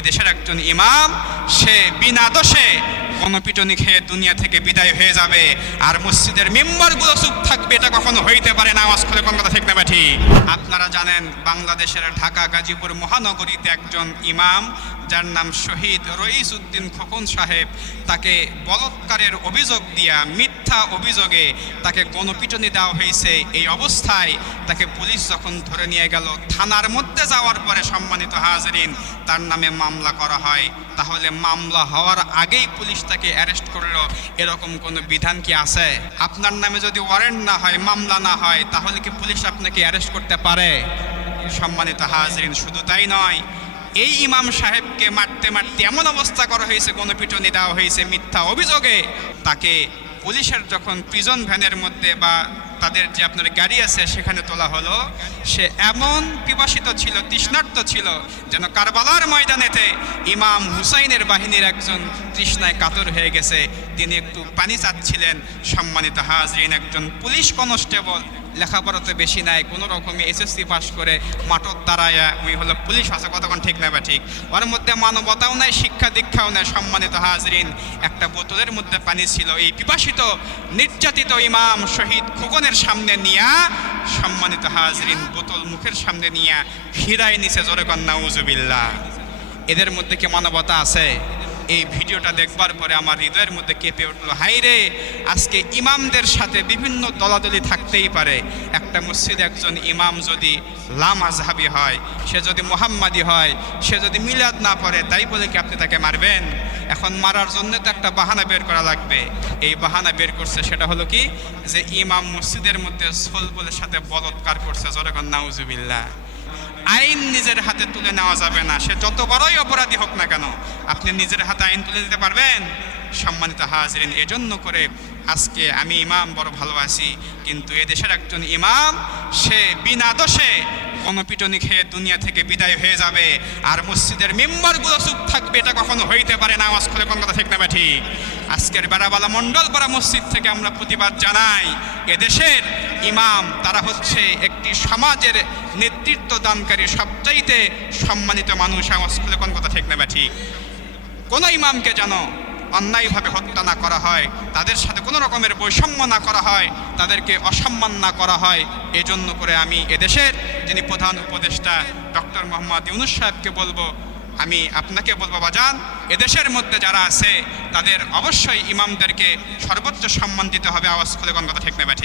এদেশের একজন ইমাম, সে বিনা দোষে গণপিটনি খেয়ে দুনিয়া থেকে বিদায় হয়ে যাবে। আর মসজিদের মেম্বারগুলো চুপ থাকবে, এটা কখনো হইতে পারে না, আওয়াজ কোন কথা ঠিক না ব্যাঠি আপনারা জানেন, বাংলাদেশের ঢাকা, গাজীপুর মহানগরীতে একজন ইমাম, যার নাম শহীদ রইস উদ্দিন খোকন সাহেব, তাকে বলৎকারের অভিযোগ দিয়া, মিথ্যা অভিযোগে তাকে গণপিটনি দেওয়া হয়েছে এই অবস্থায় তাকে পুলিশ যখন ধরে নিয়ে গেল, থানার মধ্যে যাওয়ার পরে সম্মানিত হাজরিন, তার নামে মামলা করা হয়, তাহলে মামলা হওয়ার আগেই পুলিশ তাকে অ্যারেস্ট করল। এরকম কোনো বিধান কি আছে? আপনার নামে যদি ওয়ারেন্ট না হয়, মামলা না হয়, তাহলে কি পুলিশ আপনাকে অ্যারেস্ট করতে পারে? সম্মানিত হাজরিন, শুধু তাই নয়, এই ইমাম সাহেবকে মারতে মারতে এমন অবস্থা করা হয়েছে, গণপিটনি দেওয়া হয়েছে মিথ্যা অভিযোগে। তাকে পুলিশের যখন প্রিজন ভ্যানের মধ্যে বা তাদের যে আপনার গাড়ি আছে সেখানে তোলা হলো, সে এমন পিপাসিত ছিল, তৃষ্ণার্ত ছিল, যেন কারবালার ময়দানেতে ইমাম হুসাইনের বাহিনীর একজন তৃষ্ণায় কাতর হয়ে গেছে। তিনি একটু পানি চাচ্ছিলেন। সম্মানিত হাজরিন, একজন পুলিশ কনস্টেবল লেখাপড়াতে বেশি নাই, কোনো রকমে এসএসসি পাস করে মাঠর তারায়া উনি হলো পুলিশ আছে, কতক্ষণ ঠিক না বা ঠিক। ওর মধ্যে মানবতাও নাই, শিক্ষা দীক্ষাও নাই, সম্মানিত হাজরিন। একটা বোতলের মধ্যে পানি ছিল, এই পিপাসিত, নির্যাতিত ইমাম শহীদ খুকনের সামনে নিয়া, সম্মানিত হাজরিন, বোতল মুখের সামনে নিয়া, হিরায় নিচে জোরে কন্যা উজুবিল্লা এদের মধ্যে কি মানবতা আছে? এই ভিডিওটা দেখবার পরে আমার হৃদয়ের মধ্যে কেঁপে উঠল। হাই রে আজকে ইমামদের সাথে বিভিন্ন দলাদলি থাকতেই পারে। একটা মসজিদে একজন ইমাম যদি লাম আজহাবি হয়, সে যদি মোহাম্মাদি হয়, সে যদি মিলাদ না পড়ে, তাই বলে কি আপনি তাকে মারবেন? এখন মারার জন্য তো একটা বাহানা বের করা লাগবে। এই বাহানা বের করছে সেটা হলো কি? যে ইমাম মসজিদের মধ্যে সোলবলের সাথে বলৎকার করছে। জোরেখন নাউজুবিল্লাহ। আইন নিজের হাতে তুলে নেওয়া যাবে না। সে যত বড়ই অপরাধী হোক না কেন, আপনি নিজের হাতে আইন তুলে দিতে পারবেন? সম্মানিত হাজরিন, এজন্য করে আজকে আমি ইমাম বড় ভালোবাসি, কিন্তু এদেশের একজন ইমাম, সে বিনা দোষে গণপিটনি খেয়ে দুনিয়া থেকে বিদায় হয়ে যাবে, আর মসজিদের মেম্বারগুলো চুপ থাকবে, এটা কখনো হইতে পারে না, আওয়াজ করে কোন কথা ঠিক না ঠিক? আজকের বেড়াবালা মণ্ডল পাড়া মসজিদ থেকে আমরা প্রতিবাদ জানাই, এদেশের ইমাম তারা হচ্ছে একটি সমাজের নেতৃত্ব দানকারী, সবচাইতে সম্মানিত মানুষ, আওয়াজ করে কোন কথা ঠিক না ঠিক? কোনো ইমামকে যেন অন্যায়ভাবে হত্যা না করা হয়, তাদের সাথে কোনো রকমের বৈষম্য না করা হয়, তাদেরকে অসম্মান না করা হয়, এজন্য করে আমি এদেশের যিনি প্রধান উপদেষ্টা ডক্টর মোহাম্মদ ইউনুস সাহেবকে বলব, আমি আপনাকে বলব, বাজান, এদেশের মধ্যে যারা আছে, তাদের অবশ্যই ইমামদেরকে সর্বোচ্চ সম্মান দিতে হবে, আওয়াজ খুলে কথা ঠিক নেবে